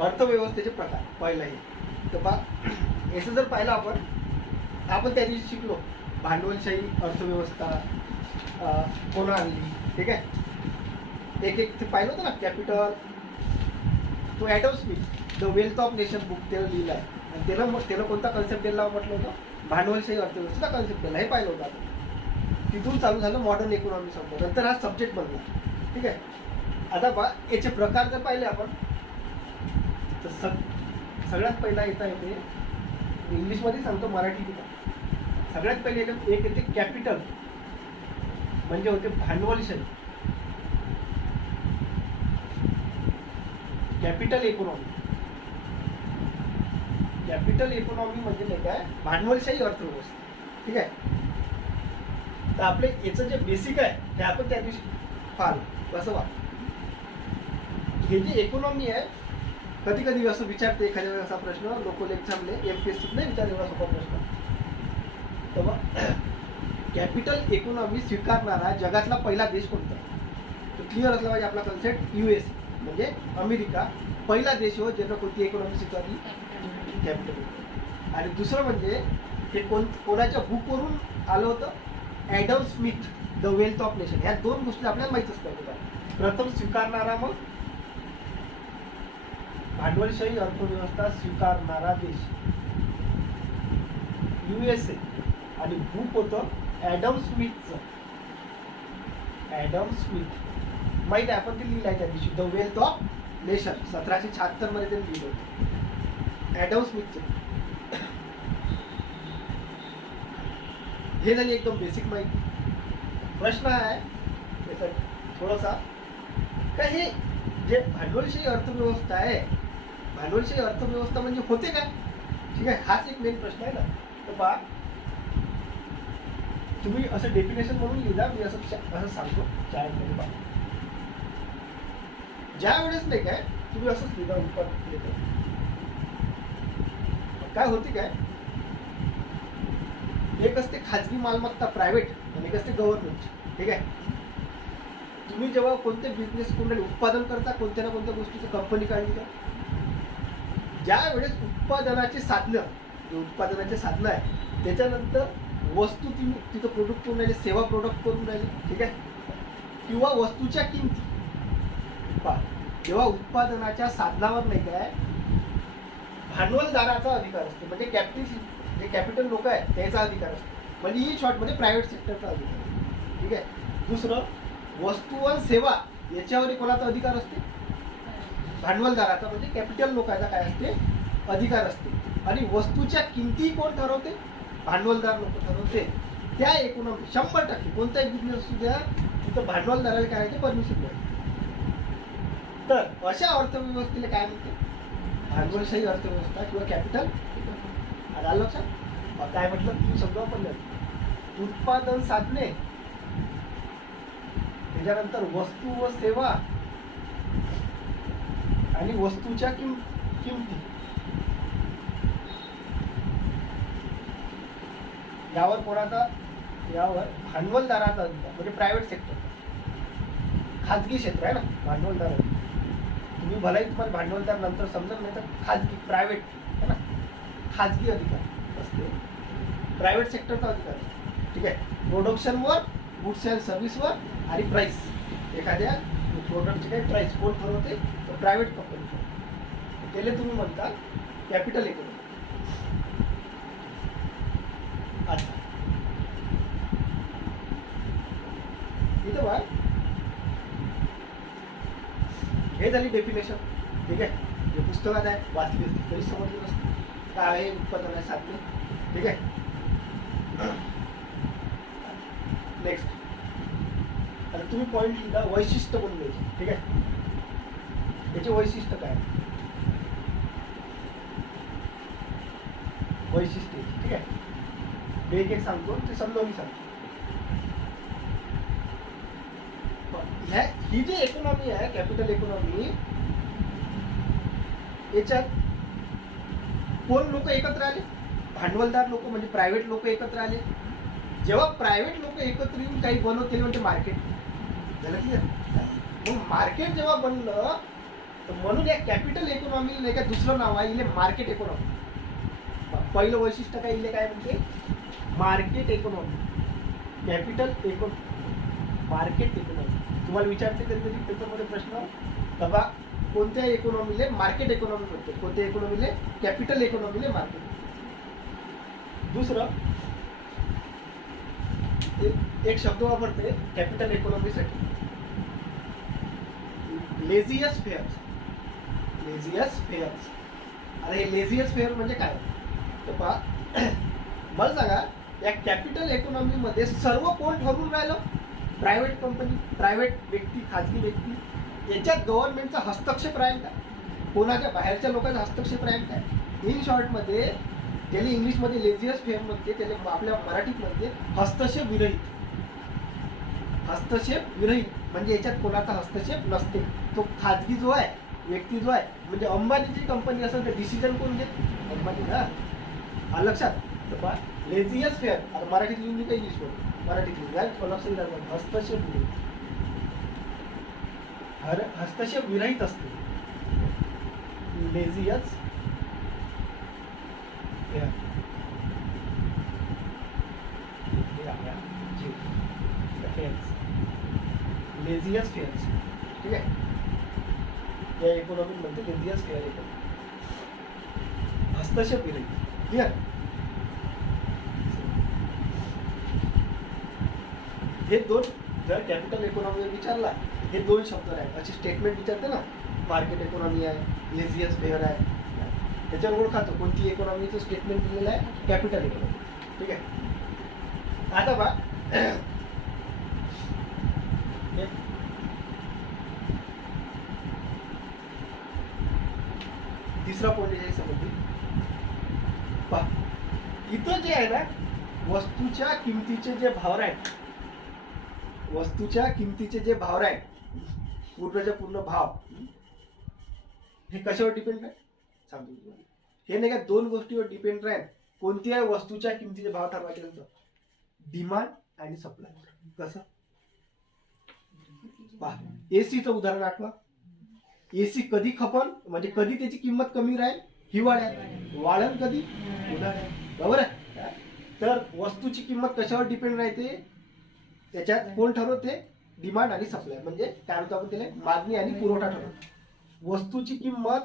अर्थव्यवस्थेचे प्रकार पहिला हे. तर पहा, याचं जर पाहिलं आपण त्या दिवशी शिकलो भांडवलशाही अर्थव्यवस्था कोण आणली, ठीक आहे. एक ते पाहिलं होतं ना कॅपिटल. तो Adam Smith the wealth of nation book त्याला लिहिलं आहे. आणि त्याला कोणता कन्सेप्ट दिला म्हटलं होतं, भांडवलशाही अर्थव्यवस्थेचा कन्सेप्ट दिला, हे पाहिलं होतं आपण. तिथून चालू झालं मॉडर्न इकॉनॉमी समजा, नंतर हा सब्जेक्ट बनला, ठीक आहे. आता बा याचे प्रकार जर पाहिले आपण तर सगळ्यात पहिला येते इंग्लिशमध्ये सांगतो, मराठी तिथं. सगळ्यात पहिले एक येते कॅपिटल, म्हणजे होते भांडवलशाही. Capital economy. कॅपिटल इकॉनॉमी म्हणजे नाही काय, भांडवलशाही अर्थव्यवस्था, ठीक आहे. तर आपले याचं जे बेसिक आहे ते आपण त्या दिवशी पाहिलं. कसं वा हे जे इकॉनॉमी आहे, कधी कधी असं विचारते एखाद्या वेळेस असा प्रश्न, लोकल एक्झामले MPSC नाही विचार एवढा सोपा प्रश्न. तर कॅपिटल इकॉनॉमी स्वीकारणारा जगातला पहिला देश कोणता? तर क्लिअर असला पाहिजे आपला कन्सेप्ट. USA म्हणजे अमेरिका पहिला देश हो ज्यांना कोणती इकॉनॉमी स्वीकारली, कॅपिटल. आणि दुसरं म्हणजे हे कोणाच्या बुकवरून आलं होतं, Adam Smith the wealth of nation. ह्या दोन गोष्टी आपल्याला माहीतच पाहिजे. प्रथम स्वीकारणारा, मग भांडवलशाही अर्थव्यवस्था स्वीकारणारा देश USA. आणि बुक होतं ॲडम स्मिथचं. ॲडम स्मिथ माहीत आहे, आपण ते लिहिलं आहे त्या दिवशी, द वेल्थ ऑफ नेशन. 1776 मध्ये ते लिहिलं होतं ॲडम स्मिथचं. हे झाली एकदम बेसिक माहिती. प्रश्न आहे त्याचा थोडासा, का हे जे भांडवलशाही अर्थव्यवस्था आहे, भांडवलशाही अर्थव्यवस्था म्हणजे होते काय, ठीक आहे. हाच एक मेन प्रश्न आहे ना. तर पहा, तुम्ही असं डेफिनेशन म्हणून लिहिला, मी असं सांगतो चार्टमध्ये. पहा, ज्या वेळेस नाही काय तुम्ही असंच लिहिला उत्पादन येतं काय होते काय, एक असते खाजगी मालमत्ता प्रायव्हेट आणि एक असते गव्हर्नमेंट, ठीक आहे. तुम्ही जेव्हा कोणते बिझनेस कोणते उत्पादन करता, कोणत्या ना कोणत्या गोष्टीचं कंपनी काढली का, ज्या वेळेस उत्पादनाचे साधनं आहे, त्याच्यानंतर वस्तू तिथं प्रोडक्ट करून राहिली, सेवा प्रोडक्ट करून राहिली, ठीक आहे. किंवा वस्तूच्या किमती. जेव्हा उत्पादनाच्या साधनावर नाही काय भांडवलदाराचा अधिकार असतो, म्हणजे जे कॅपिटल लोक आहे त्याचा अधिकार असतो, म्हणजे ही शॉर्टमध्ये प्रायव्हेट सेक्टरचा अधिकार असतो, ठीक आहे. दुसरं, वस्तू आणि सेवा याच्यावर कोणाचा अधिकार असते, भांडवलदाराचा म्हणजे कॅपिटल लोकांचा काय असते, अधिकार असते. आणि वस्तूच्या किमती कोण ठरवते, भांडवलदार लोक ठरवते. त्या इकॉनॉमी 100% कोणताही बिझनेस असू द्या तिथं भांडवलदाराला काय आहे परमिशन द्या. तर अशा अर्थव्यवस्थेला काय म्हणते, भांडवलशाही अर्थव्यवस्था किंवा कॅपिटल. आता लक्षात काय म्हटलं, 3 शब्द वापरले, उत्पादन साधने, त्याच्यानंतर वस्तू व सेवा आणि वस्तूच्या किमती. यावर भांडवलदाराचा अधिकार, म्हणजे प्रायव्हेट सेक्टर, खाजगी क्षेत्र आहे ना भांडवलदार. तुम्ही भलाही तुम्हाला भांडवलदार नंतर समजत नाही, तर खाजगी प्रायव्हेट आहे ना, खाजगी अधिकार असते, प्रायव्हेट सेक्टरचा अधिकार, ठीक आहे. प्रोडक्शनवर, गुड्स अँड सर्व्हिसवर आणि प्राईस. एखाद्या प्रोडक्टची काही प्राईस कोण ठरवते, तर प्रायव्हेट कंपनी. त्याला तुम्ही म्हणता कॅपिटल इकॉनॉमी. अच्छा, इथं बघा, हे झाली डेफिनेशन, ठीक आहे. जे पुस्तकात आहे वाचली असते तरी समजली नसते काय आहे उत्पादन आहे साधने, ठीक आहे. नेक्स्ट, आता तुम्ही पॉईंट लिहिला वैशिष्ट्य म्हणून द्यायचे, ठीक आहे. याचे वैशिष्ट्य काय, वैशिष्ट्य, ठीक आहे. एक एक सांगतो, ते समजावून सांगतो. ही जी इकॉनॉमी आहे कॅपिटल इकॉनॉमी, याच्यात कोण लोक एकत्र आले, भांडवलदार लोक म्हणजे प्रायव्हेट लोक एकत्र आले. जेव्हा प्रायव्हेट लोक एकत्र येऊन काही बनवते म्हणजे मार्केट झालं, क्लिअर. मग मार्केट जेव्हा बनलं तर म्हणून या कॅपिटल इकॉनॉमी नाही का दुसरं नाव आहे इले मार्केट इकॉनॉमी. पहिलं वैशिष्ट्य काय इले काय म्हणजे market economy. Capital market economy. तुम्हाला विचारते कधी कधी पेपरमध्ये प्रश्न बाबा कोणत्या इकॉनॉमीले मार्केट इकॉनॉमी म्हणते, कोणत्या इकॉनॉमीले कॅपिटल इकॉनॉमीले मार्केट. दुसरं एक शब्द वापरते कॅपिटल इकॉनॉमीसाठी, लेझियस फेअर्स. लेझियस फेअर्स. आता हे लेझियस फेअर म्हणजे काय तर पहा मला सांगा या कॅपिटल इकॉनॉमीमध्ये सर्व कोण ठरवून राहिलं? प्रायव्हेट कंपनी, प्रायव्हेट व्यक्ती, खाजगी व्यक्ती. याच्यात गव्हर्नमेंटचा हस्तक्षेप राहील का? कोणाच्या बाहेरच्या लोकांचा हस्तक्षेप राहील काय? इन शॉर्टमध्ये त्याला इंग्लिशमध्ये लेझियस फेअर म्हणते, त्याला आपल्या मराठीत म्हणते हस्तक्षेप विरहित. हस्तक्षेप विरहित म्हणजे याच्यात कोणाचा हस्तक्षेप नसते. तो खाजगी जो आहे व्यक्ती जो आहे म्हणजे अंबानीची कंपनी असेल तर डिसिजन कोण घेत? अंबानी ना. लक्षात तर पहा लेझियस फेअर. आता मराठीत लिहून काही इंग्लिशमध्ये मराठीत लिहून हस्तक्षेप विरहित. हस्तक्षेप विरहित असते लेझियस फेअर. लेझियस फेअर्स. ठीक आहे या इकॉनॉमी म्हणते लेझियस फेअर इकॉनॉमी. हस्तक्षेप विरहित. क्लिअर. हे दोन जर कॅपिटल इकॉनॉमी विचारला हे दोन शब्द आहेत अशी स्टेटमेंट विचारते ना, मार्केट इकॉनॉमी आहे, लेझियस फेअर आहे, त्याच्यावर ओळखातो कोणती इकॉनॉमीचं स्टेटमेंट दिलेलं आहे? Capital economy. ठीक आहे. आता बा तिसरा पॉईंट आहे संबंधित पहा इथं जे आहे ना वस्तूच्या किमतीचे जे भाव आहेत, वस्तूच्या किमतीचे जे भाव आहेत पूर्णच्या पूर्ण भाव हे कशावर डिपेंड आहे सांगतो तुम्हाला. हे नाही का दोन गोष्टीवर डिपेंड राहील. कोणत्याही वस्तूच्या किमतीचे भाव ठरवायचे नंतर डिमांड आणि सप्लाय. कसं पहा एसीचं उदाहरण आठवा. एसी कधी खपन म्हणजे कधी त्याची किंमत कमी राहील? हिवाळ्यात. वाढन कधी? उन्हाळ्यात. बरोबर आहे. तर वस्तूची किंमत कशावर डिपेंड राहते? त्याच्यात कोण ठरवते? डिमांड आणि सप्लाय. म्हणजे काय म्हणतो आपण त्याला? मागणी आणि पुरवठा ठरवतो. वस्तूची किंमत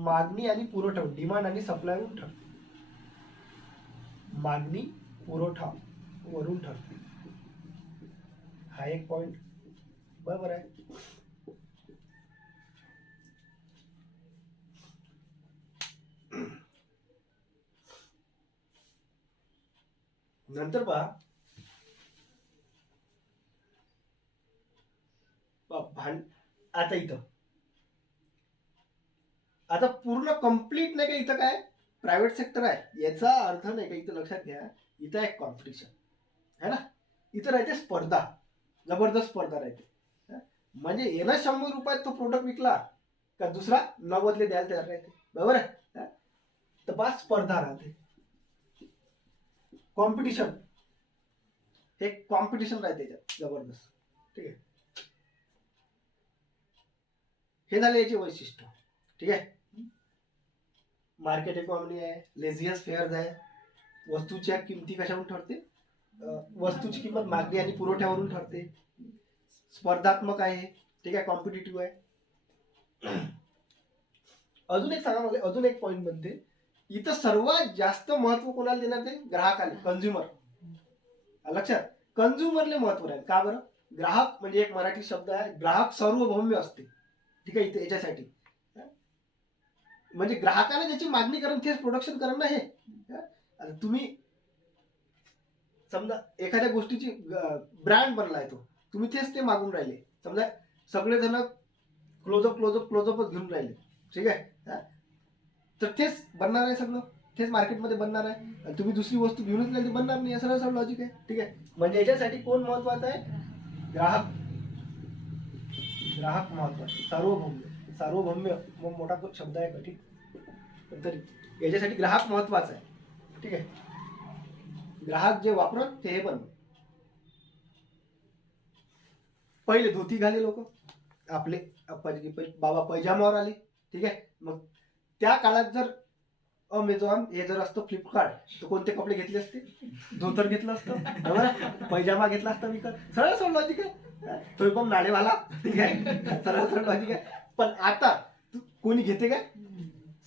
मागणी आणि पुरवठा डिमांड आणि सप्लाय वरून ठरते. मागणी पुरवठा वरून ठरते. हा एक पॉइंट बरोबर आहे. नंतर पहा आता इथं आता पूर्ण कंप्लीट नाही का इथं काय प्रायव्हेट सेक्टर आहे. याचा अर्थ नाही का इथं लक्षात घ्या इथं एक कॉम्पिटिशन है ना. इथं राहते स्पर्धा, जबरदस्त स्पर्धा राहते. म्हणजे येणं 100 रुपयात तो प्रोडक्ट विकला का दुसरा 90 द्यायला तयार राहते. बरोबर आहे. तर बा स्पर्धा राहते, कॉम्पिटिशन. हे कॉम्पिटिशन राहते त्याच्यात जबरदस्त. ठीक आहे. हे झाले याचे वैशिष्ट्य. ठीक आहे. मार्केट इकॉनॉमी आहे, लेझियस फेअर्स आहे. वस्तूच्या किमती कशावरून ठरते? वस्तूची किंमत मागणी आणि पुरवठ्यावरून ठरते. स्पर्धात्मक आहे. ठीक आहे. कॉम्पिटिटिव्ह आहे. अजून एक सांगा मला, अजून एक पॉइंट बनते इथं सर्वात जास्त महत्व कोणाला देण्यात येईल? ग्राहकाला, कंझ्युमर. लक्षात कंझ्युमरले महत्व आहे. का बरं? ग्राहक म्हणजे एक मराठी शब्द आहे, ग्राहक सार्वभौम्य असते. ठीक आहे. इथे याच्यासाठी म्हणजे ग्राहकाने ज्याची मागणी करून तेच प्रोडक्शन करणं ना. हे आता तुम्ही समजा एखाद्या गोष्टीची ब्रँड बनलाय तो, तुम्ही तेच ते मागून राहिले. समजा सगळेजण क्लोजअपच घेऊन राहिले. ठीक आहे. तर तेच बनणार आहे, सगळं तेच मार्केटमध्ये बनणार आहे. तुम्ही दुसरी वस्तू घेऊनच नाही बनणार नाही. असं सरळ लॉजिक आहे. ठीक आहे. म्हणजे याच्यासाठी कोण महत्वाचं आहे? ग्राहक. ग्राहक महत्वाचे. सार्वभौम्य. सार्वभौम्य मग मोठा शब्द आहे कठीण, पण तरी याच्यासाठी ग्राहक महत्वाचा आहे. ठीक आहे. ग्राहक जे वापरत ते हे बनव. पहिले धोती घाले लोक आपले बाबा पैजामावर आले. ठीक आहे. मग त्या काळात जर अमेझॉन हे जर असतं फ्लिपकार्ट, तर कोणते कपडे घेतले असते? धोतर घेतलं असतं, बरोबर, पैजामा घेतला असता विकत. सरळ सरळ लॉजिक आहे. तो पण नाडेवाला. ठीक आहे, सरळ सरळ लॉजिक आहे. पण आता कोणी घेते काय?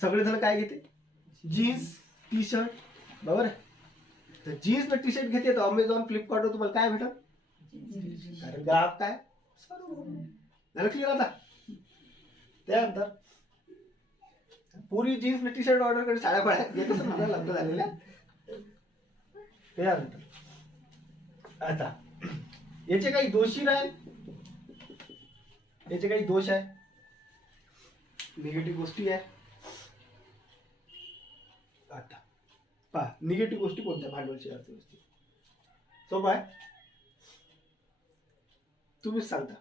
सगळेजण काय घेते? जीन्स टी शर्ट, बरोबर. तर जीन्स टी शर्ट घेते तर अमेझॉन फ्लिपकार्टवर तुम्हाला काय भेटत? कारण ग्राहक काय झालं. क्लिअर आता. त्यानंतर पूर्वी जीन्स टी शर्ट ऑर्डर करते, साड्या पाड्या घेत असं मला लग्न झालेल्या. त्यानंतर आता याचे काही दोषी आहे, याचे काही दोष आहे, निगेटिव्ह गोष्टी आहे. आता पहा निगेटिव्ह गोष्टी कोणत्या भांडवलची अर्थव्यवस्थेत? सोपं आहे, तुम्हीच सांगता.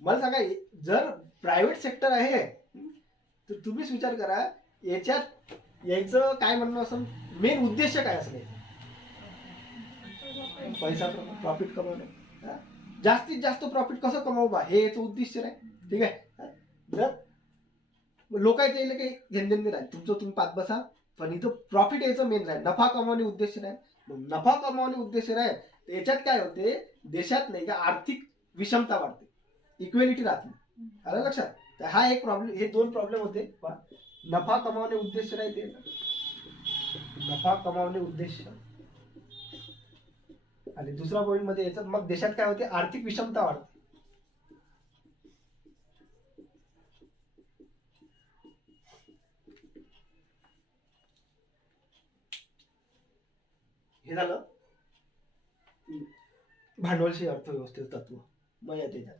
मला सांगा, जर प्रायव्हेट सेक्टर आहे तर तुम्हीच विचार करा याच्यात यायचं काय म्हणणं असं, मेन उद्देश काय असं? पैसा प्रॉफिट कमवणे, जास्तीत जास्त प्रॉफिट कसं कमावू बा, हे याचं उद्दिष्ट आहे. ठीक आहे. जर लोकांचं येईल काही घेणदेण नाही राहील, तुमचं तुम्ही पाच बसा, पण इथं प्रॉफिट यायचं मेन राहील, नफा कमावणे उद्देश राहील. मग नफा कमावणे उद्देश राहील तर याच्यात काय होते, देशात नाही का आर्थिक विषमता वाढते, इक्वेलिटी राहत नाही. आलं लक्षात? तर हा एक प्रॉब्लेम, हे दोन प्रॉब्लेम होते. नफा कमावणे उद्देश राहते, नफा कमावणे उद्देश, आणि दुसरा पॉईंट मध्ये याच्यात मग देशात काय होते, आर्थिक विषमता वाढते. हे झालं भांडवलशी अर्थव्यवस्थेचं तत्व. मग या त्याच्यात